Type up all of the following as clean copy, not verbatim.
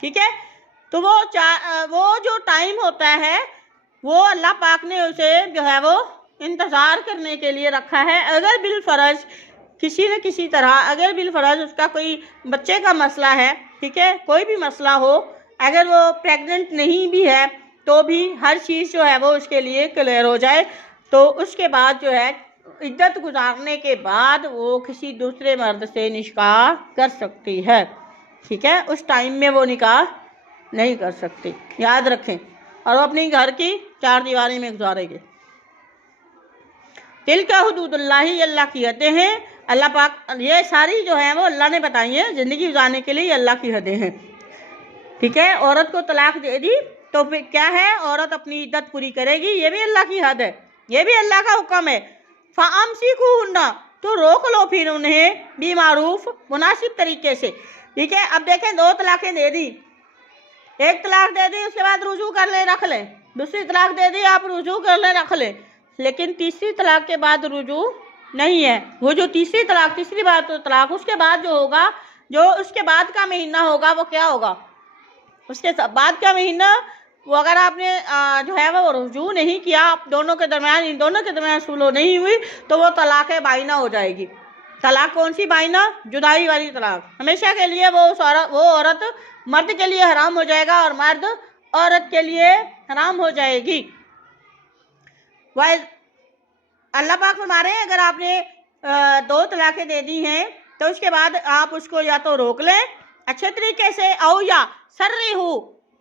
ٹھیک ہے، تو وہ جو ٹائم ہوتا ہے وہ اللہ پاک نے اسے جو ہے وہ انتظار کرنے کے لیے رکھا ہے۔ اگر بالفرض کسی نہ کسی طرح اگر بالفرض اس کا کوئی بچے کا مسئلہ ہے، ٹھیک ہے، کوئی بھی مسئلہ ہو، اگر وہ پریگننٹ نہیں بھی ہے تو بھی ہر چیز جو ہے وہ اس کے لیے کلیئر ہو جائے، تو اس کے بعد جو ہے عدت گزارنے کے بعد وہ کسی دوسرے مرد سے نکاح کر سکتی ہے، ٹھیک ہے، اس ٹائم میں وہ نکاح نہیں کر سکتی، یاد رکھیں، اور وہ اپنی گھر کی چار دیواری میں گزارے گی۔ تِلْکَ حدود اللہ، یہ اللہ کی حدیں ہیں۔ اللہ پاک یہ ساری جو ہیں وہ اللہ نے بتائی ہیں، زندگی گزارنے کے لیے اللہ کی حدیں ہیں، ٹھیک ہے۔ عورت کو طلاق دے دی تو پھر کیا ہے، عورت اپنی عدت پوری کرے گی، یہ بھی اللہ کی حد ہے، یہ بھی اللہ کا حکم ہے۔ فَأَمْسِكُوهُنَّ، تو روک لو پھر انہیں، بِمَعْرُوف، مناسب طریقے سے، ٹھیک ہے۔ اب دیکھیں 2 طلاقیں دے دی، ایک طلاق دے دی، اس کے بعد رجوع کر لیں رکھ لیں، دوسری طلاق دے دی آپ رجوع کر لیں رکھ لیں، لیکن تیسری طلاق کے بعد رجوع نہیں ہے۔ وہ جو تیسری بار تو طلاق، اس کے بعد جو ہوگا، جو اس کے بعد کا مہینہ ہوگا وہ کیا ہوگا، اس کے بعد کا مہینہ، وہ اگر آپ نے جو ہے وہ رجوع نہیں کیا، ان دونوں کے درمیان صلح نہیں ہوئی، تو وہ طلاق بائنہ ہو جائے گی۔ طلاق کون سی بائنہ؟ جدائی والی طلاق، ہمیشہ کے لیے وہ عورت مرد کے لیے حرام ہو جائے گا اور مرد عورت کے لیے حرام ہو جائے گی۔ اللہ پاک فرما رہے ہیں اگر آپ نے 2 طلاقیں دے دی ہیں تو اس کے بعد آپ اس کو یا تو روک لیں اچھے طریقے سے، او یا سرّحُ،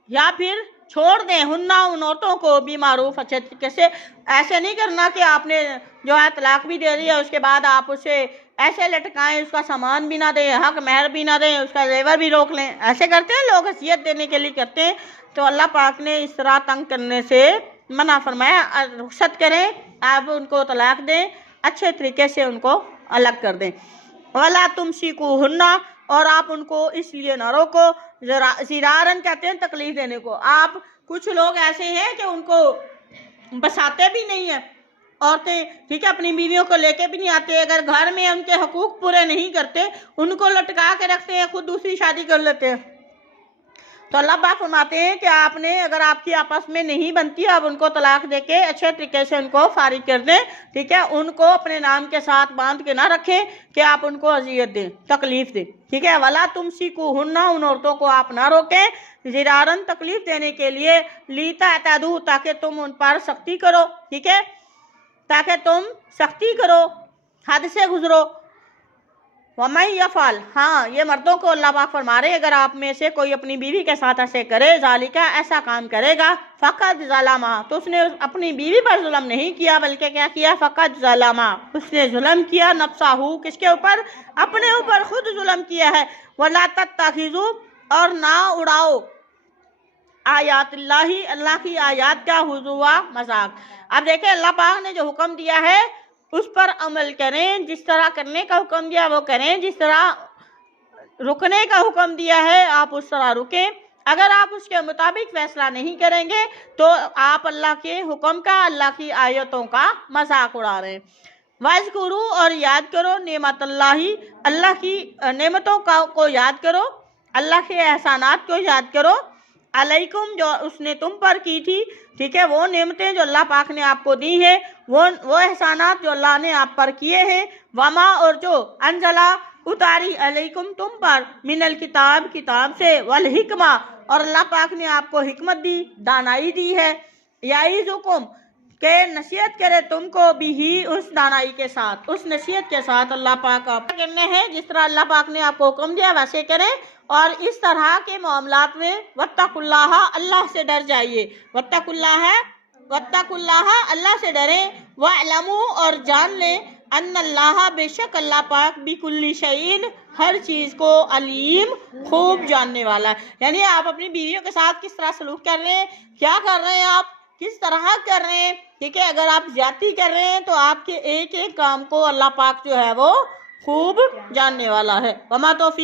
یا پھر چھوڑ دیں، ہننا، ان عورتوں کو، بھی معروف، اچھے طریقے سے۔ ایسے نہیں کرنا کہ آپ نے جو ہے طلاق بھی دے دی ہے، اس کے بعد آپ اسے ایسے لٹکائیں، اس کا سامان بھی نہ دیں، حق مہر بھی نہ دیں، اس کا زیور بھی روک لیں۔ ایسے کرتے ہیں لوگ، حیثیت دینے کے لیے کرتے ہیں، تو اللہ پاک نے اس طرح تنگ کرنے سے منع فرمایا، رخصت کریں، آپ ان کو طلاق دیں، اچھے طریقے سے ان کو الگ کر دیں۔ وَلَا تُمْسِكُوهُنَّ، اور آپ ان کو اس لیے نہ روکو، زِرَارًا کہتے ہیں تکلیف دینے کو۔ آپ کچھ لوگ ایسے ہیں کہ ان کو بساتے بھی نہیں ہیں عورتیں، ٹھیک ہے، اپنی بیویوں کو لے کے بھی نہیں آتے، اگر گھر میں ان کے حقوق پورے نہیں کرتے، ان کو لٹکا کے رکھتے ہیں، خود دوسری شادی کر لیتے ہیں۔ تو اللہ پاک فرماتے ہیں کہ آپ نے اگر آپ کی آپس میں نہیں بنتی، آپ ان کو طلاق دے کے اچھے طریقے سے ان کو فارغ کر دیں، ٹھیک ہے، ان کو اپنے نام کے ساتھ باندھ کے نہ رکھیں کہ آپ ان کو اذیت دیں، تکلیف دیں، ٹھیک ہے۔ وَلَا تُمْسِكُوهُنَّ، ان عورتوں کو آپ نہ روکیں، زِرَارًا تکلیف دینے کے لیے، لِتَعْتَدُوا، تاکہ تم ان پر سختی کرو، ٹھیک ہے، تاکہ تم سختی کرو، حد سے گزرو۔ وَمَن يَفْعَلْ، ہاں یہ مردوں کو اللہ پاک فرما رہے اگر آپ میں سے کوئی اپنی بیوی کے ساتھ ایسے کرے، ذَلِكَ، ایسا کام کرے گا، فَقَدْ ظَلَمَ، تو اس نے اپنی بیوی پر ظلم نہیں کیا بلکہ کیا کیا، فَقَدْ ظَلَمَ، اس نے ظلم کیا، نَفْسَهُ، کس کے اوپر، اپنے اوپر خود ظلم کیا ہے۔ وَلَا تَتَّخِذُوا، اور نہ اڑاؤ، آیات اللہ، اللہ کی آیات کا، ہزوا، مذاق۔ اب دیکھیں اللہ پاک نے جو حکم دیا ہے اس پر عمل کریں، جس طرح کرنے کا حکم دیا وہ کریں، جس طرح رکنے کا حکم دیا ہے آپ اس طرح رکیں۔ اگر آپ اس کے مطابق فیصلہ نہیں کریں گے تو آپ اللہ کے حکم کا، اللہ کی آیتوں کا مذاق اڑا رہے ہیں۔ وَاذْكُرُوا، اور یاد کرو، نعمت اللہ، اللہ کی نعمتوں کو یاد کرو، اللہ کے احسانات کو یاد کرو، علیکم، جو اس نے تم پر کی تھی، ٹھیک ہے، وہ نعمتیں جو اللہ پاک نے آپ کو دی ہیں، وہ احسانات جو اللہ نے آپ پر کیے ہیں، وما، اور جو انزلہ، اتاری، علیکم، تم پر، من الکتاب، کتاب سے، والحکمہ، اور اللہ پاک نے آپ کو حکمت دی، دانائی دی ہے، یعظکم، کہ نصیحت کرے تم کو بھی، اس دانائی کے ساتھ، اس نصیحت کے ساتھ اللہ پاک آپ کرنے ہیں، جس طرح اللہ پاک نے آپ کو حکم دیا ویسے کریں، اور اس طرح کے معاملات میں واتقوا اللہ، اللہ سے ڈر جائیے، واتقوا اللہ، اللہ سے ڈریں، واعلموا، اور جان لیں، ان اللہ، بے شک اللہ پاک، بکل شیء، ہر چیز کو، علیم، خوب جاننے والا ہے۔ یعنی آپ اپنی بیویوں کے ساتھ کس طرح سلوک کر رہے ہیں، کیا کر رہے ہیں، آپ کس طرح کر رہے ہیں، ٹھیک ہے، اگر آپ زیادتی کر رہے ہیں تو آپ کے ایک ایک کام کو اللہ پاک جو ہے وہ خوب جاننے والا ہے۔ وما توفیق